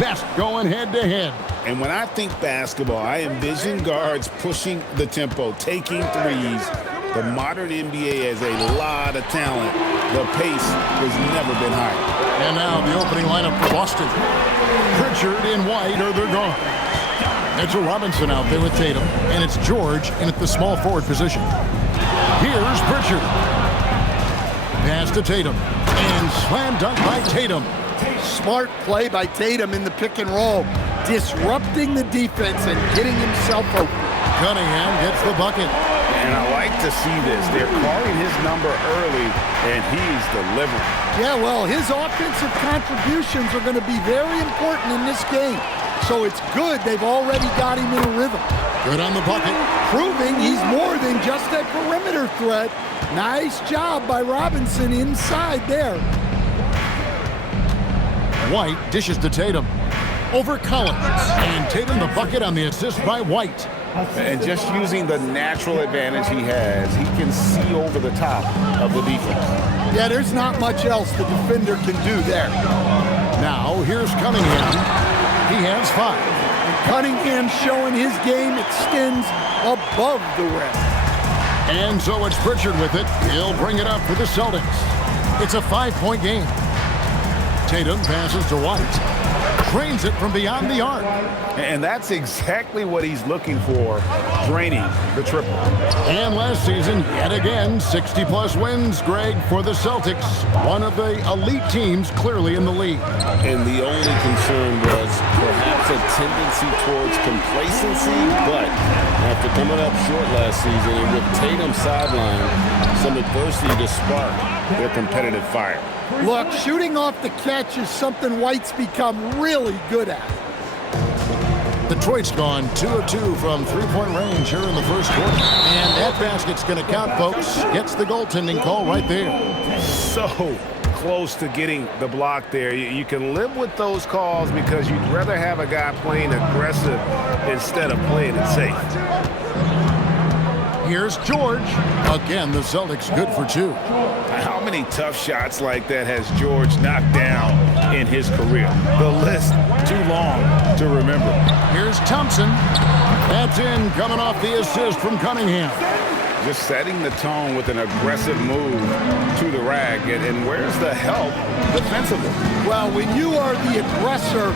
best going head-to-head. And when I think basketball, I envision guards pushing the tempo, taking threes. The modern NBA has a lot of talent. The pace has never been higher. And now the opening lineup for Boston. Pritchard and White are their guards. Mitchell Robinson out there with Tatum, and it's George in at the small forward position. Here's Pritchard. Pass to Tatum, and slam dunk by Tatum. Smart play by Tatum in the pick and roll, disrupting the defense and getting himself open. Cunningham gets the bucket. And I like to see this. They're calling his number early, and he's delivering. Yeah, well, his offensive contributions are going to be very important in this game. So it's good they've already got him in a rhythm. Good on the bucket. Proving he's more than just a perimeter threat. Nice job by Robinson inside there. White dishes to Tatum. Over Collins. And Tatum the bucket on the assist by White. And just using the natural advantage he has, he can see over the top of the defense. Yeah, there's not much else the defender can do there. Now, here's Cunningham. He has 5. And Cunningham showing his game extends above the rim. And so it's Pritchard with it. He'll bring it up for the Celtics. It's a 5-point game. Tatum passes to White. Drains it from beyond the arc. And that's exactly what he's looking for, draining the triple. And last season, yet again, 60-plus wins, Greg, for the Celtics. One of the elite teams clearly in the league. And the only concern was perhaps a tendency towards complacency, but after coming up short last season and with Tatum sidelined, some adversity to spark their competitive fire. Look, shooting off the catch is something White's become really good at. Detroit's gone 2 of 2 from three-point range here in the first quarter. And that basket's going to count, folks. Gets the goaltending call right there. So close to getting the block there. You can live with those calls because you'd rather have a guy playing aggressive instead of playing it safe. Here's George. Again, the Celtics good for 2. How many tough shots like that has George knocked down in his career? The list too long to remember. Here's Thompson. That's in, coming off the assist from Cunningham. Just setting the tone with an aggressive move to the rack. And where's the help defensively? Well, when you are the aggressor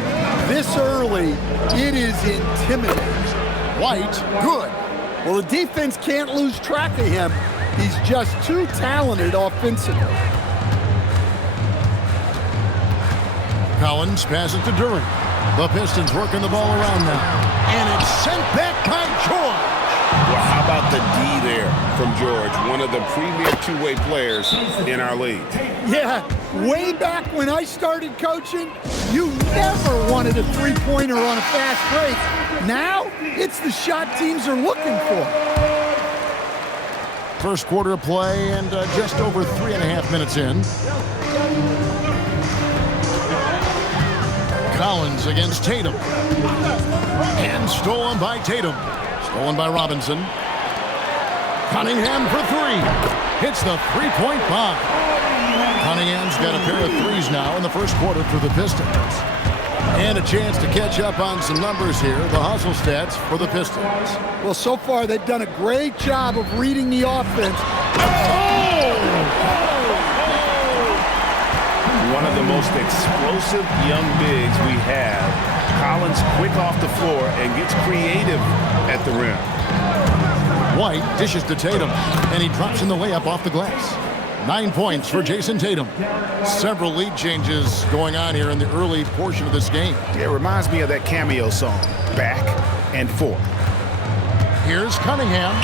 this early, it is intimidating. White, good. Well, the defense can't lose track of him. He's just too talented offensively. Collins passes to Duran. The Pistons working the ball around now. And it's sent back by George. Well, how about the D there from George, one of the premier two-way players in our league? Yeah, way back when I started coaching, you never wanted a three-pointer on a fast break. Now, it's the shot teams are looking for. First quarter of play and just over 3.5 minutes in. Collins against Tatum. And stolen by Tatum. Stolen by Robinson. Cunningham for 3. Hits the three-point bomb. Cunningham's got a pair of threes now in the first quarter for the Pistons. And a chance to catch up on some numbers here, the hustle stats for the Pistons. Well, so far they've done a great job of reading the offense. One of the most explosive young bigs we have. Collins quick off the floor and gets creative at the rim. White dishes to Tatum, and he drops in the layup off the glass. 9 points for Jason Tatum. Several lead changes going on here in the early portion of this game. It reminds me of that cameo song, Back and Forth. Here's Cunningham,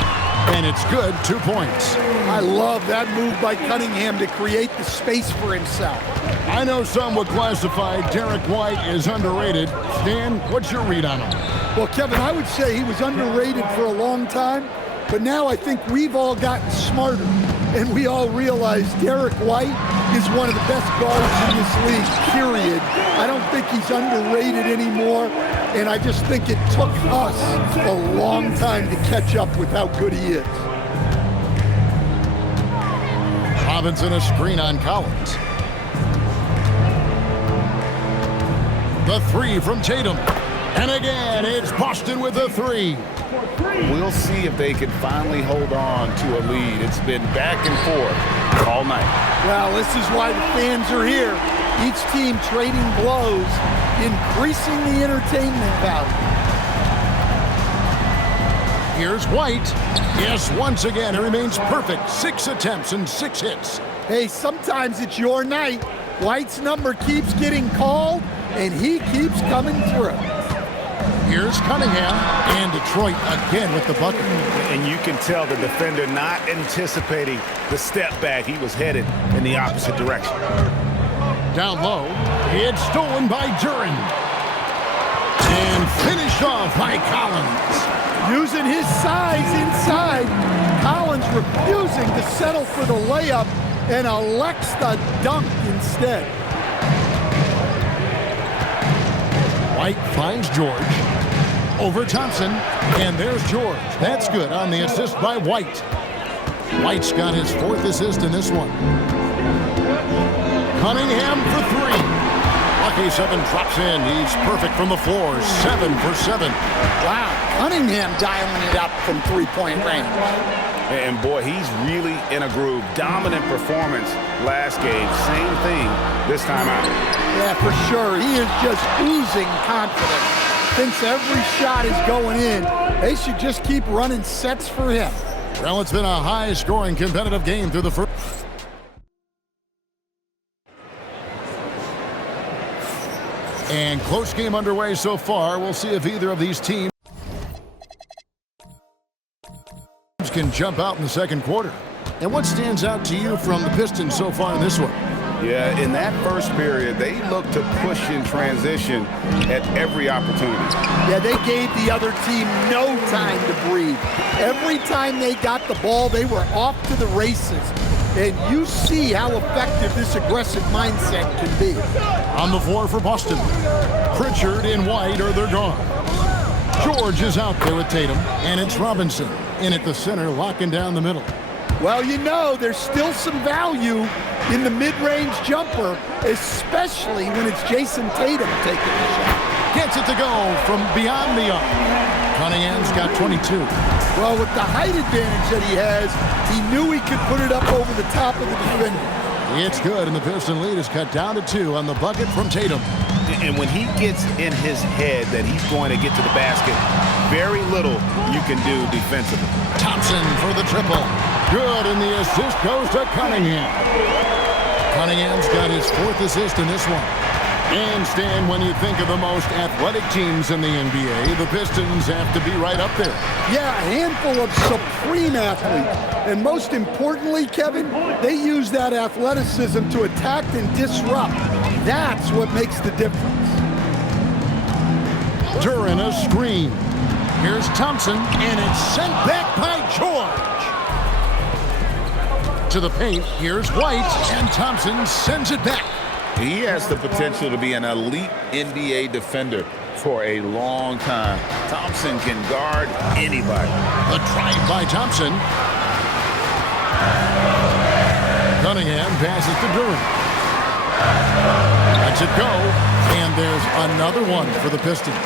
and it's good, 2 points. I love that move by Cunningham to create the space for himself. I know some would classify Derek White as underrated. Stan, what's your read on him? Well, Kevin, I would say he was underrated for a long time, but now I think we've all gotten smarter. And we all realize Derek White is one of the best guards in this league, period. I don't think he's underrated anymore, and I just think it took us a long time to catch up with how good he is. Robinson a screen on Collins. The three from Tatum. And again, it's Boston with a three. We'll see if they can finally hold on to a lead. It's been back and forth all night. Well, this is why the fans are here. Each team trading blows, increasing the entertainment value. Here's White. Yes, once again, it remains perfect. 6 attempts and 6 hits. Hey, sometimes it's your night. White's number keeps getting called, and he keeps coming through. Here's Cunningham, and Detroit again with the bucket. And you can tell the defender not anticipating the step back. He was headed in the opposite direction. Down low, it's stolen by Duran. And finished off by Collins. Using his size inside, Collins refusing to settle for the layup and elects the dunk instead. White finds George. Over Thompson, and there's George. That's good on the assist by White. White's got his 4th assist in this one. Cunningham for 3. Lucky 7 drops in. He's perfect from the floor. 7 for 7. Wow, Cunningham dialing it up from three-point range. And boy, he's really in a groove. Dominant performance last game. Same thing this time out. Yeah, for sure. He is just oozing confidence. Thinks every shot is going in. They should just keep running sets for him. Well, it's been a high-scoring competitive game through the first. And close game underway so far. We'll see if either of these teams can jump out in the second quarter. And what stands out to you from the Pistons so far in this one? Yeah, in that first period, they looked to push in transition at every opportunity. Yeah, they gave the other team no time to breathe. Every time they got the ball, they were off to the races. And you see how effective this aggressive mindset can be. On the floor for Boston, Pritchard and White are their guards. George is out there with Tatum, and it's Robinson in at the center, locking down the middle. Well, you know, there's still some value in the mid-range jumper, especially when it's Jason Tatum taking the shot. Gets it to go from beyond the arc. Cunningham's got 22. Well, with the height advantage that he has, he knew he could put it up over the top of the defender. It's good, and the Piston lead is cut down to 2 on the bucket from Tatum. And when he gets in his head that he's going to get to the basket, very little you can do defensively. Thompson for the triple. Good, and the assist goes to Cunningham. Cunningham's got his 4th assist in this one. And Stan, when you think of the most athletic teams in the NBA, the Pistons have to be right up there. Yeah, a handful of supreme athletes. And most importantly, Kevin, they use that athleticism to attack and disrupt. That's what makes the difference. Duran a screen. Here's Thompson, and it's sent back by George. To the paint, here's White, and Thompson sends it back. He has the potential to be an elite NBA defender for a long time. Thompson can guard anybody. The drive by Thompson. Cunningham passes to Duran. Lets it go, and there's another one for the Pistons.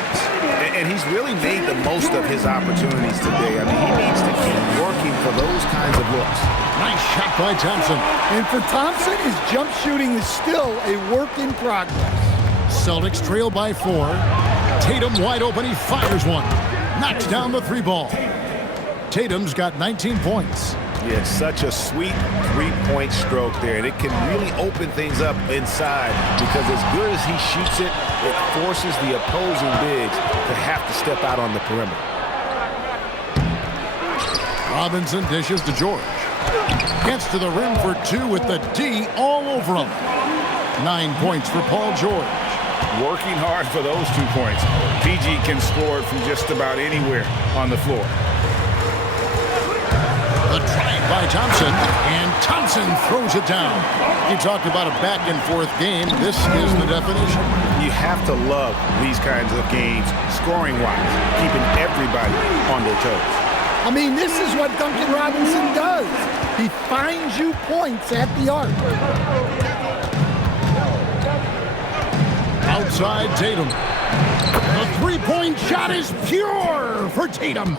And he's really made the most of his opportunities today. I mean, he needs to keep working for those kinds of looks. Nice shot by Thompson. And for Thompson, his jump shooting is still a work in progress. Celtics trail by 4. Tatum wide open. He fires one. Knocks down the 3 ball. Tatum's got 19 points. Yeah, such a sweet three-point stroke there. And it can really open things up inside because as good as he shoots it, it forces the opposing bigs to have to step out on the perimeter. Robinson dishes to George. Gets to the rim for 2 with the D all over him. 9 points for Paul George. Working hard for those 2 points. PG can score from just about anywhere on the floor. The drive by Thompson, and Thompson throws it down. You talked about a back-and-forth game. This is the definition. You have to love these kinds of games, scoring-wise, keeping everybody on their toes. I mean, this is what Duncan Robinson does. He finds you points at the arc. outside Tatum. The three-point shot is pure for Tatum.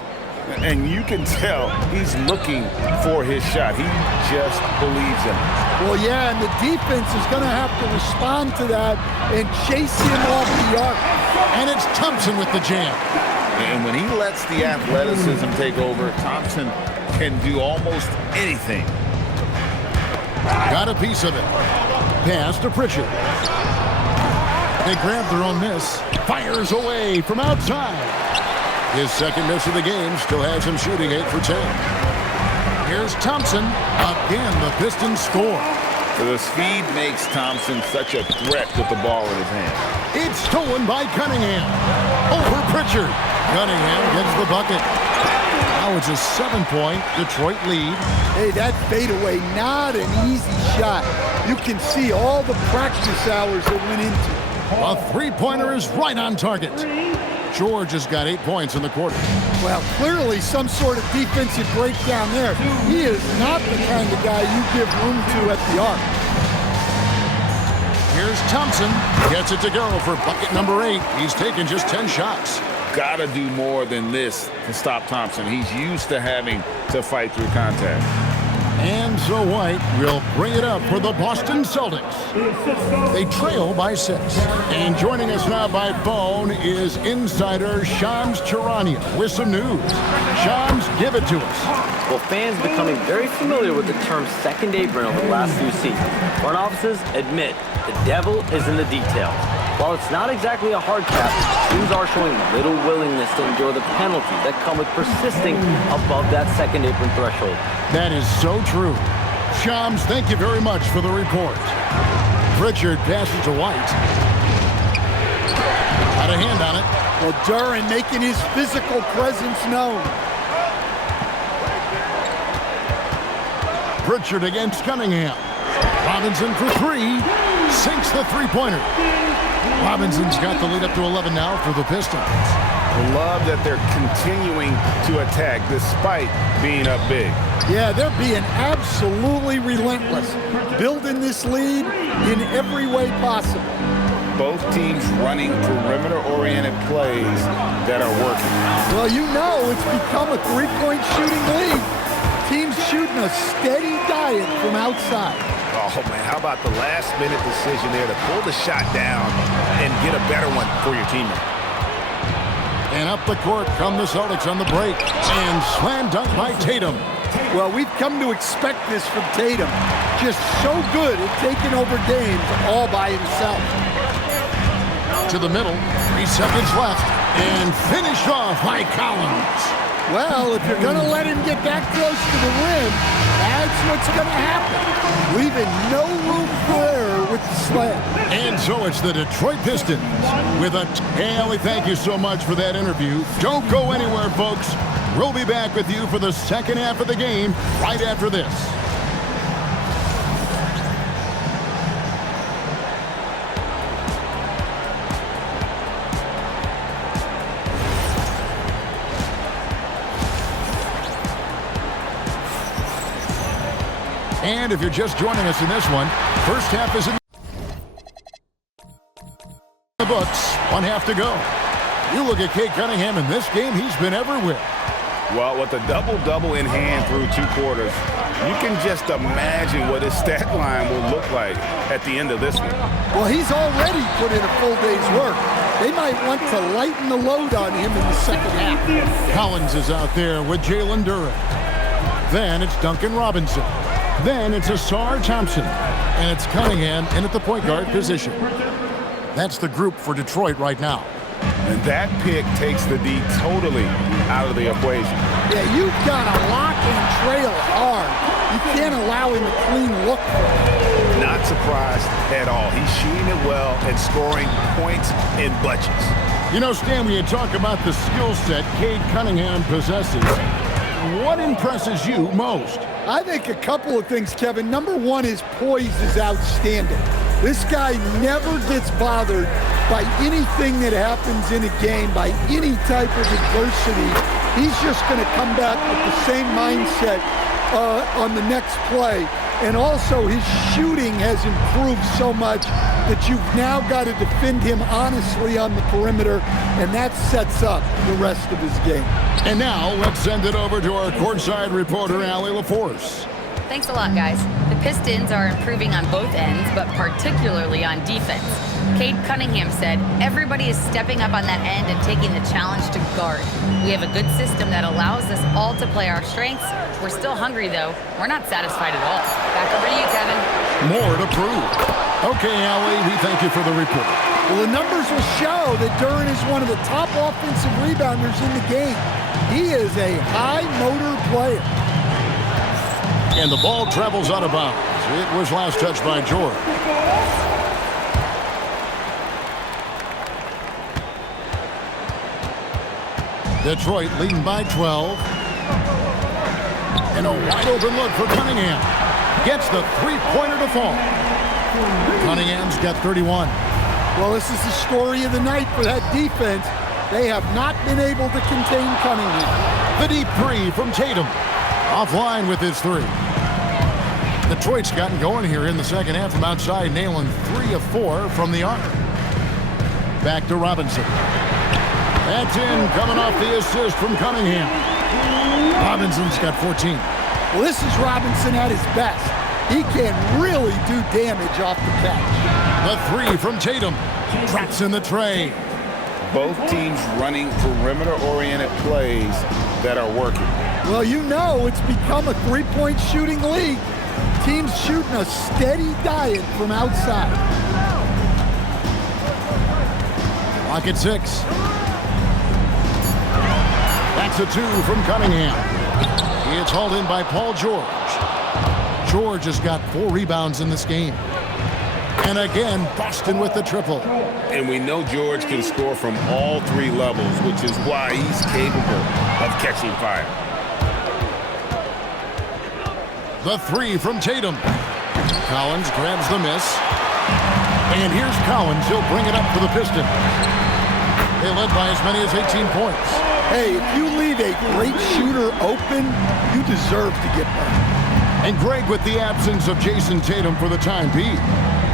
And you can tell he's looking for his shot. He just believes in it. Well, yeah, and the defense is going to have to respond to that and chase him off the arc. And it's Thompson with the jam. And when he lets the athleticism take over, Thompson can do almost anything. Got a piece of it. Pass to Pritchard. They grab their own miss. Fires away from outside. His second miss of the game still has him shooting 8 for 10. Here's Thompson. Again, the Pistons score. So the speed makes Thompson such a threat with the ball in his hand. It's stolen by Cunningham. Over Pritchard. Cunningham gets the bucket. Now it's a 7-point Detroit lead. Hey, that fadeaway, not an easy shot. You can see all the practice hours that went into it. A three-pointer is right on target. George has got 8 points in the quarter. Well, clearly some sort of defensive breakdown there. He is not the kind of guy you give room to at the arc. Here's Thompson. Gets it to go for bucket number 8. He's taken just 10 shots. Got to do more than this to stop Thompson. He's used to having to fight through contact. And so White will bring it up for the Boston Celtics. They trail by 6. And joining us now by phone is insider Shams Charania with some news. Shams, give it to us. Well, fans becoming very familiar with the term second apron over the last few seasons. Front offices admit the devil is in the details. While it's not exactly a hard cap, teams are showing little willingness to endure the penalties that come with persisting above that second apron threshold. That is so true. Shams, thank you very much for the report. Pritchard passes to White. Got a hand on it. Well, Duran making his physical presence known. Pritchard against Cunningham. Robinson for 3. Sinks the three-pointer. Robinson's got the lead up to 11 now for the Pistons. Love that they're continuing to attack despite being up big. Yeah, they're being absolutely relentless, building this lead in every way possible. Both teams running perimeter-oriented plays that are working. Well, you know it's become a three-point shooting league. Teams shooting a steady diet from outside. Oh, man, how about the last-minute decision there to pull the shot down and get a better one for your teammate? And up the court come the Celtics on the break. And slam dunk by Tatum. Well, we've come to expect this from Tatum. Just so good at taking over games all by himself. To the middle, 3 seconds left. And finished off by Collins. Well, if you're going to let him get that close to the rim, that's what's going to happen. Leaving no room for error with the slam. And so it's the Detroit Pistons with a... And we thank you so much for that interview. Don't go anywhere, folks. We'll be back with you for the second half of the game right after this. And if you're just joining us in this one, first half is in the books. 1 half to go. You look at Cade Cunningham in this game, he's been everywhere. Well, with a double-double in hand through 2 quarters, you can just imagine what his stat line will look like at the end of this one. Well, he's already put in a full day's work. They might want to lighten the load on him in the second half. Collins is out there with Jalen Duran. Then it's Duncan Robinson. Then it's Asar Thompson. And it's Cunningham in at the point guard position. That's the group for Detroit right now. And that pick takes the D totally out of the equation. Yeah, you've got to lock and trail hard. You can't allow him a clean look for it. Not surprised at all. He's shooting it well and scoring points in bunches. You know, Stan, when you talk about the skill set Cade Cunningham possesses, what impresses you most? I think a couple of things, Kevin. Number one, his poise is outstanding. This guy never gets bothered by anything that happens in a game, by any type of adversity. He's just going to come back with the same mindset on the next play. And also, his shooting has improved so much. that you've now got to defend him honestly on the perimeter, and that sets up the rest of his game. And now let's send it over to our courtside reporter, Allie LaForce. Thanks a lot, guys. The Pistons are improving on both ends, but particularly on defense. Cade Cunningham said, everybody is stepping up on that end and taking the challenge to guard. We have a good system that allows us all to play our strengths. We're still hungry, though. We're not satisfied at all. Back over to you, Kevin. More to prove. Okay, Allie, we thank you for the report. Well, the numbers will show that Duren is one of the top offensive rebounders in the game. He is a high-motor player. And the ball travels out of bounds. It was last touched by George. Detroit leading by 12. And a wide open look for Cunningham. Gets the three-pointer to fall. Cunningham's got 31. Well, this is the story of the night for that defense. They have not been able to contain Cunningham. The deep three from Tatum. Offline with his three. Detroit's gotten going here in the second half from outside, nailing 3 of 4 from the arc. Back to Robinson. That's in, coming off the assist from Cunningham. Robinson's got 14. Well, this is Robinson at his best. He can really do damage off the catch. The three from Tatum. Drops in the tray. Both teams running perimeter-oriented plays that are working. Well, you know it's become a three-point shooting league. Teams shooting a steady diet from outside. Clock at 6. That's a 2 from Cunningham. It's hauled in by Paul George. George has got 4 rebounds in this game. And again, Boston with the triple. And we know George can score from all 3 levels, which is why he's capable of catching fire. The 3 from Tatum. Collins grabs the miss. And here's Collins. He'll bring it up for the Pistons. They led by as many as 18 points. Hey, if you leave a great shooter open, you deserve to get burned. And Greg with the absence of Jason Tatum for the time being.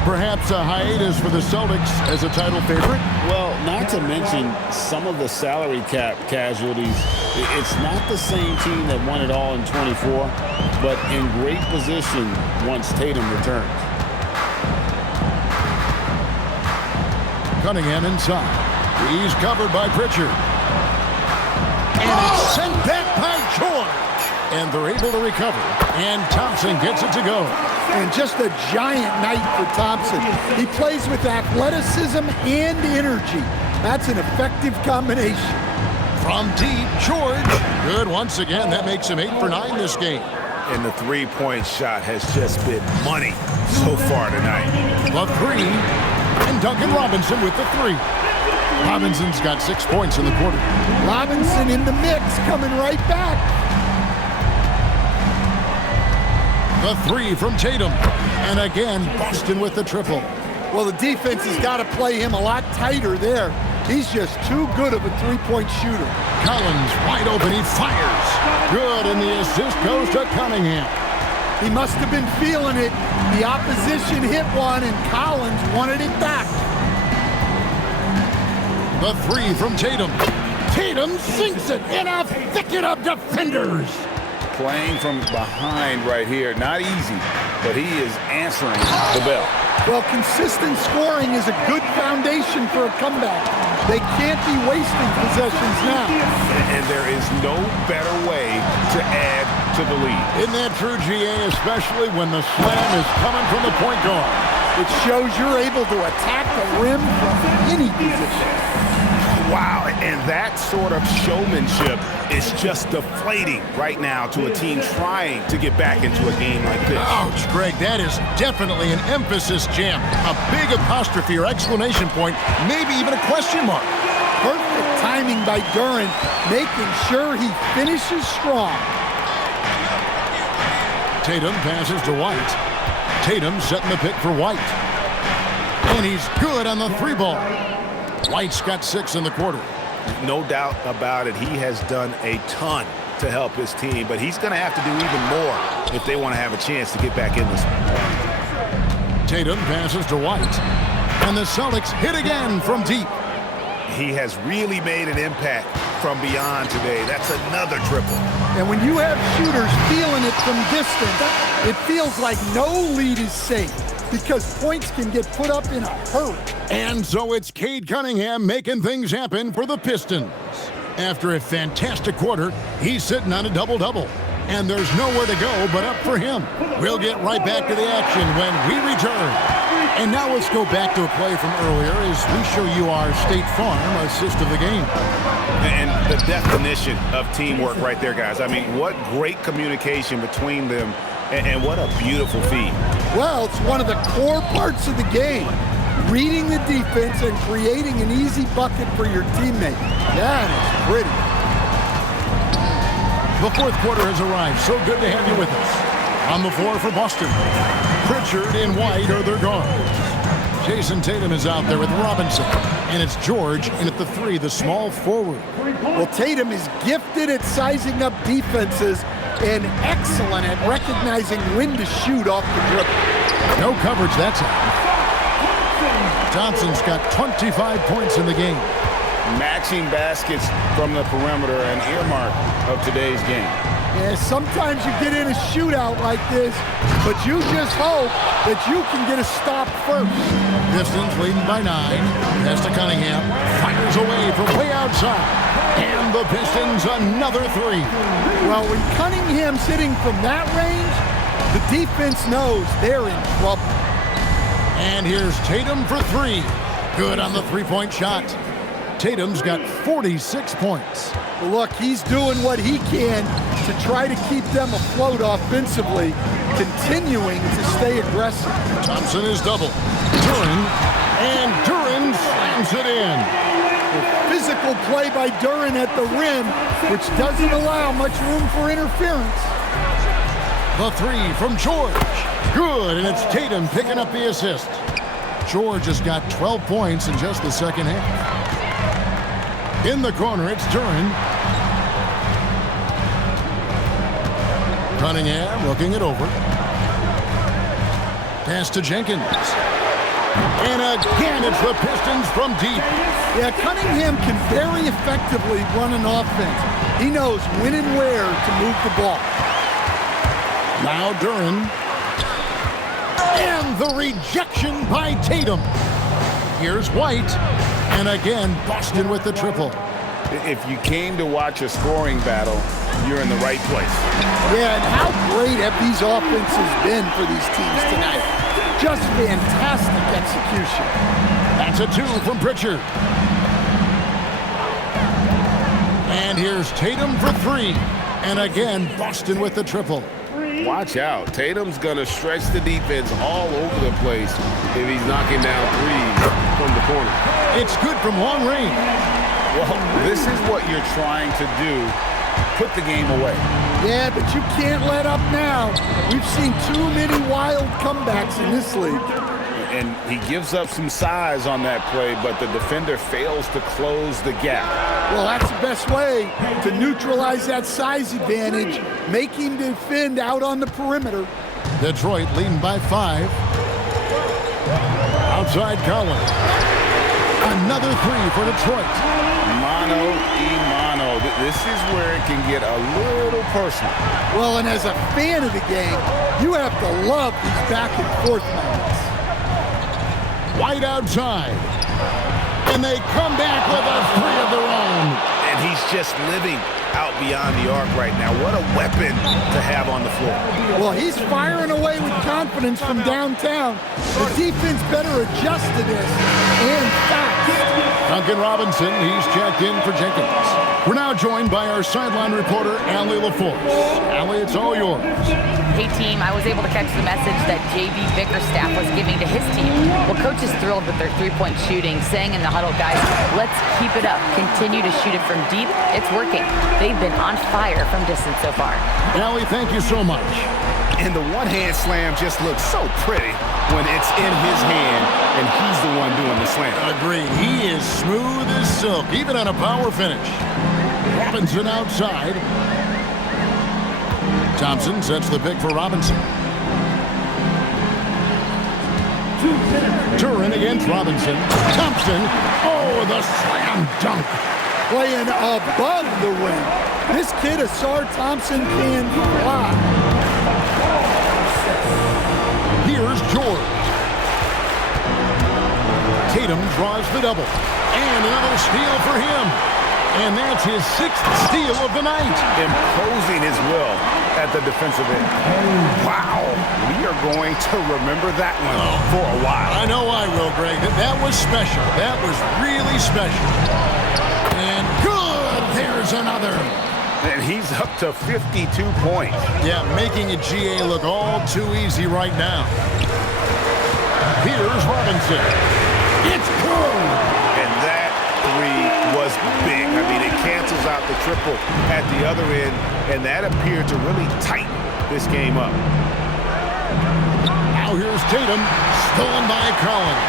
Perhaps a hiatus for the Celtics as a title favorite? Well, not to mention some of the salary cap casualties. It's not the same team that won it all in 24, but in great position once Tatum returns. Cunningham inside. He's covered by Pritchard. And it's sent back by George. And they're able to recover. And Thompson gets it to go. And just a giant night for Thompson. He plays with athleticism and energy. That's an effective combination. From deep, George. Good once again. That makes him 8 for 9 this game. And the three-point shot has just been money so far tonight. The 3. And Duncan Robinson with the 3. Robinson's got 6 points in the quarter. Robinson in the mix, coming right back. The 3 from Tatum. And again, Boston with the triple. Well, the defense has got to play him a lot tighter there. He's just too good of a three-point shooter. Collins wide open. He fires. Good, and the assist goes to Cunningham. He must have been feeling it. The opposition hit one, and Collins wanted it back. The 3 from Tatum. Tatum sinks it in a thicket of defenders. Playing from behind right here, not easy, but he is answering the bell. Well, consistent scoring is a good foundation for a comeback. They can't be wasting possessions now. And there is no better way to add to the lead. Isn't that true, GA, especially when the slam is coming from the point guard? It shows you're able to attack the rim from any position. Wow, and that sort of showmanship is just deflating right now to a team trying to get back into a game like this. Ouch, Greg, that is definitely an emphasis jam. A big apostrophe or exclamation point, maybe even a question mark. Perfect timing by Duren, making sure he finishes strong. Tatum passes to White. Tatum setting the pick for White. And he's good on the 3 ball. White's got 6 in the quarter. No doubt about it. He has done a ton to help his team, but he's going to have to do even more if they want to have a chance to get back in this one. Tatum passes to White. And the Celtics hit again from deep. He has really made an impact from beyond today. That's another triple. And when you have shooters feeling it from distance, it feels like no lead is safe because points can get put up in a hurry. And so it's Cade Cunningham making things happen for the Pistons. After a fantastic quarter, he's sitting on a double-double. And there's nowhere to go but up for him. We'll get right back to the action when we return. And now let's go back to a play from earlier as we show you our State Farm assist of the game. And the definition of teamwork right there, guys. I mean, what great communication between them, and what a beautiful feed. Well, it's one of the core parts of the game. Reading the defense and creating an easy bucket for your teammate. That is pretty. The fourth quarter has arrived. So good to have you with us. On the floor for Boston, Pritchard and White are their guards. Jason Tatum is out there with Robinson. And it's George in at the three, the small forward. Well, Tatum is gifted at sizing up defenses and excellent at recognizing when to shoot off the dribble. No coverage that time. Thompson's got 25 points in the game. Matching baskets from the perimeter, an earmark of today's game. Yeah, sometimes you get in a shootout like this, but you just hope that you can get a stop first. Pistons leading by 9. Pass to Cunningham. Fires away from way outside. And the Pistons another three. Well, when Cunningham's hitting from that range, the defense knows they're in trouble. And here's Tatum for three. Good on the three-point shot. Tatum's got 46 points. Look, he's doing what he can to try to keep them afloat offensively, continuing to stay aggressive. Thompson is double. Duran slams it in. Physical play by Duran at the rim, which doesn't allow much room for interference. The three from George. Good, and it's Tatum picking up the assist. George has got 12 points in just the second half. In the corner, it's Duran. Cunningham looking it over. Pass to Jenkins. And again, it's the Pistons from deep. Yeah, Cunningham can very effectively run an offense. He knows when and where to move the ball. Now Duran. And the rejection by Tatum. Here's White. And again, Boston with the triple. If you came to watch a scoring battle, you're in the right place. Yeah, and how great have these offenses been for these teams tonight? Just fantastic execution. That's a two from Pritchard. And here's Tatum for three. And again, Boston with the triple. Watch out. Tatum's going to stretch the defense all over the place if he's knocking down threes from the corner. It's good from long range. Well, this is what you're trying to do. Put the game away. Yeah, but you can't let up now. We've seen too many wild comebacks in this league. And he gives up some size on that play, but the defender fails to close the gap. Well, that's the best way to neutralize that size advantage. Make him defend out on the perimeter. Detroit leading by 5. Outside Collins. Another three for Detroit. Mano. This is where it can get a little personal. Well, and as a fan of the game, you have to love these back and forth moments. White outside. And they come back with a three of their own. And he's just living out beyond the arc right now. What a weapon to have on the floor. Well, he's firing away with confidence from downtown. The defense better adjust to this, and fast. Duncan Robinson, he's checked in for Jenkins. We're now joined by our sideline reporter, Allie LaForce. Allie, it's all yours. Hey, team, I was able to catch the message that J.B. Bickerstaff was giving to his team. Well, coach is thrilled with their three-point shooting, saying in the huddle, guys, let's keep it up. Continue to shoot it from deep. It's working. They've been on fire from distance so far. Allie, thank you so much. And the one-hand slam just looks so pretty when it's in his hand and he's the one doing the slam. Agreed. He is smooth as silk, even on a power finish. Robinson outside. Thompson sets the pick for Robinson. Turin against Robinson. Thompson. Oh, the slam dunk. Playing above the rim. This kid, Asar Thompson, can fly. Here's George. Tatum draws the double. And another steal for him. And that's his 6th steal of the night. Imposing his will at the defensive end. Wow. We are going to remember that one for a while. I know I will, Greg. That was special. That was really special. And good. There's another. And he's up to 52 points. Yeah, making a GA look all too easy right now. Here's Robinson. It's good. And that three was big. I mean, it cancels out the triple at the other end, and that appeared to really tighten this game up. Now here's Tatum, stolen by Collins.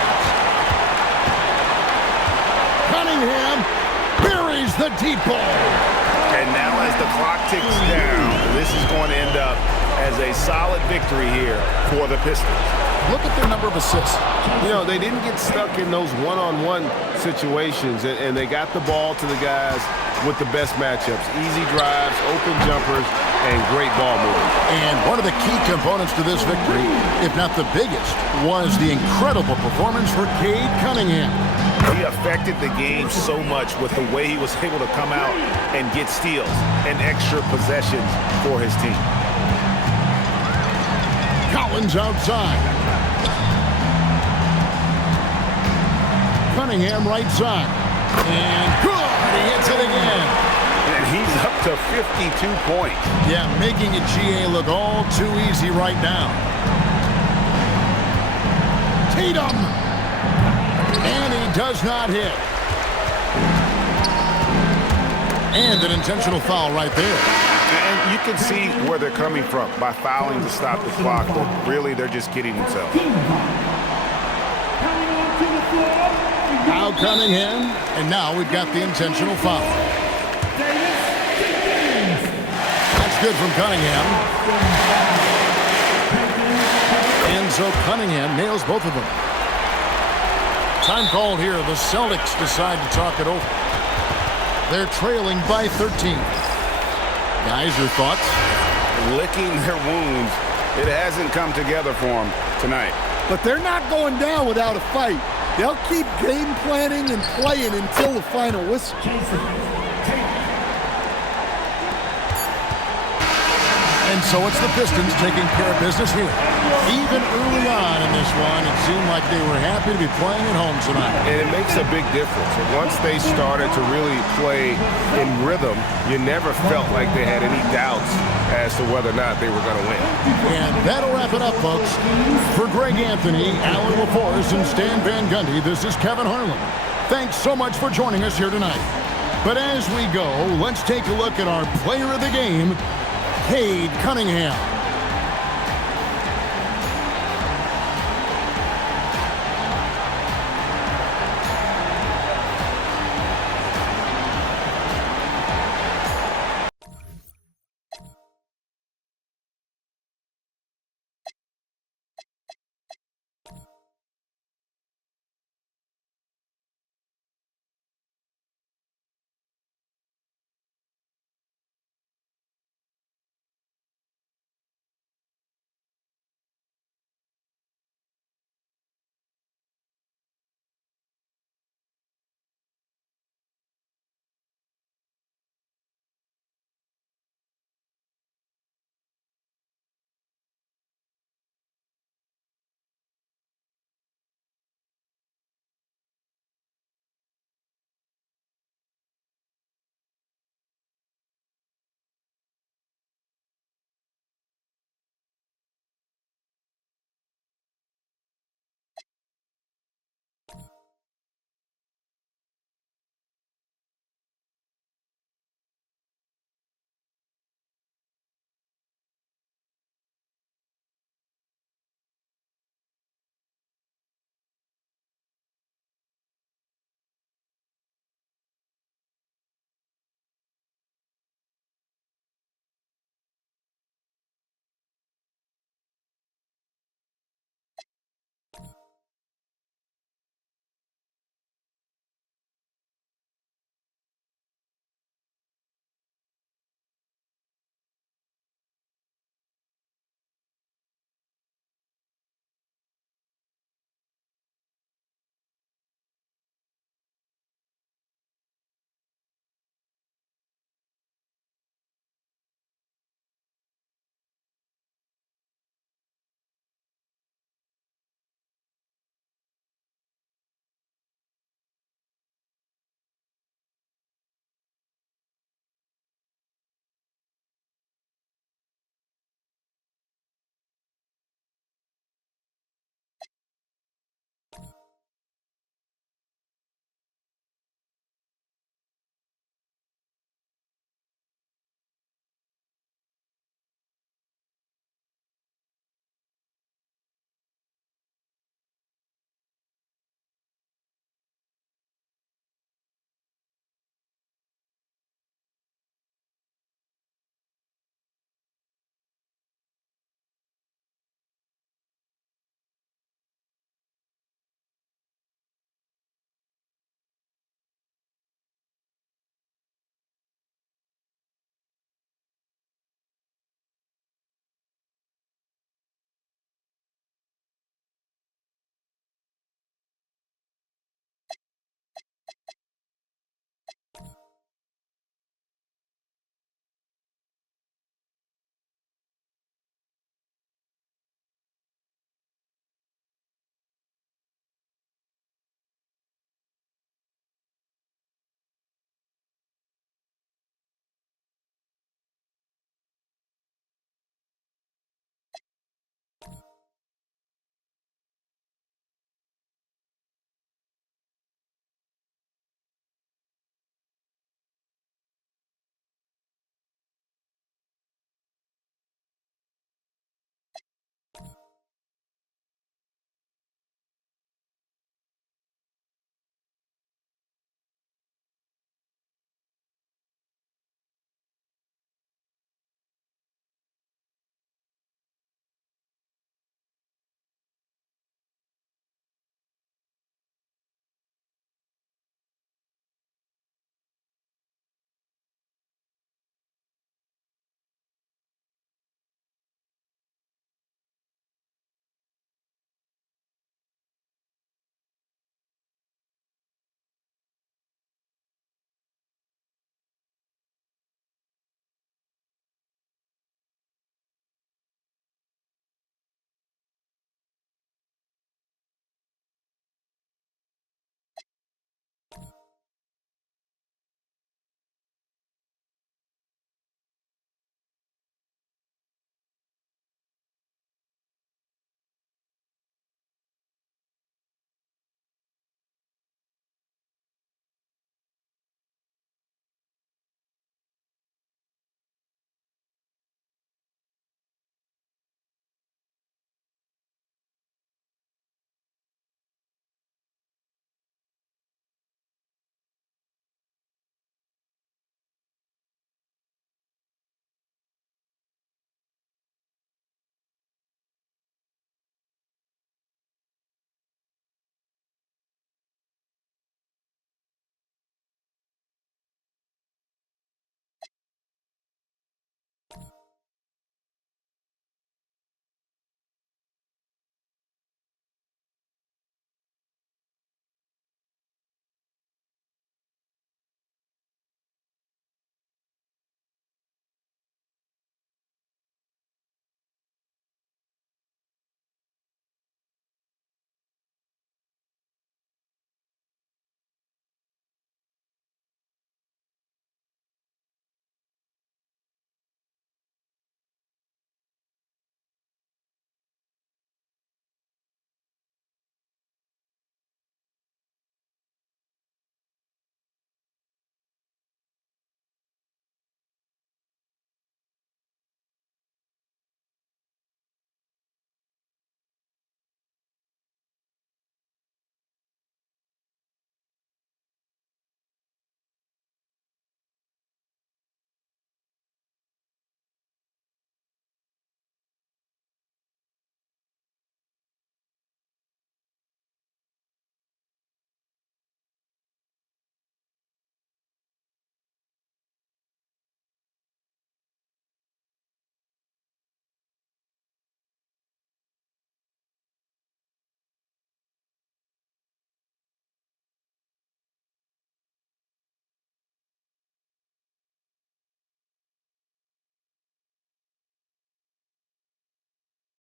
Cunningham buries the deep ball. And now as the clock ticks down, this is going to end up as a solid victory here for the Pistons. Look at their number of assists. You know, they didn't get stuck in those one-on-one situations, and they got the ball to the guys with the best matchups. Easy drives, open jumpers, and great ball movement. And one of the key components to this victory, if not the biggest, was the incredible performance for Cade Cunningham. He affected the game so much with the way he was able to come out and get steals and extra possessions for his team. Collins outside. Cunningham right side. And good! He hits it again. And he's up to 52 points. Yeah, making a GA look all too easy right now. Tatum! And he does not hit. And an intentional foul right there. And you can see where they're coming from by fouling to stop the clock, but really they're just kidding themselves. Now Cunningham, and now we've got the intentional foul. That's good from Cunningham. And so Cunningham nails both of them. Time called here. The Celtics decide to talk it over. They're trailing by 13. Guys, your thoughts? Licking their wounds. It hasn't come together for them tonight. But they're not going down without a fight. They'll keep game planning and playing until the final whistle. And so it's the Pistons taking care of business here. Even early on in this one, it seemed like they were happy to be playing at home tonight. And it makes a big difference. Once they started to really play in rhythm, you never felt like they had any doubts as to whether or not they were going to win. And that'll wrap it up, folks. For Greg Anthony, Alan LaForce, and Stan Van Gundy, this is Kevin Harlan. Thanks so much for joining us here tonight. But as we go, let's take a look at our player of the game, Cade Cunningham.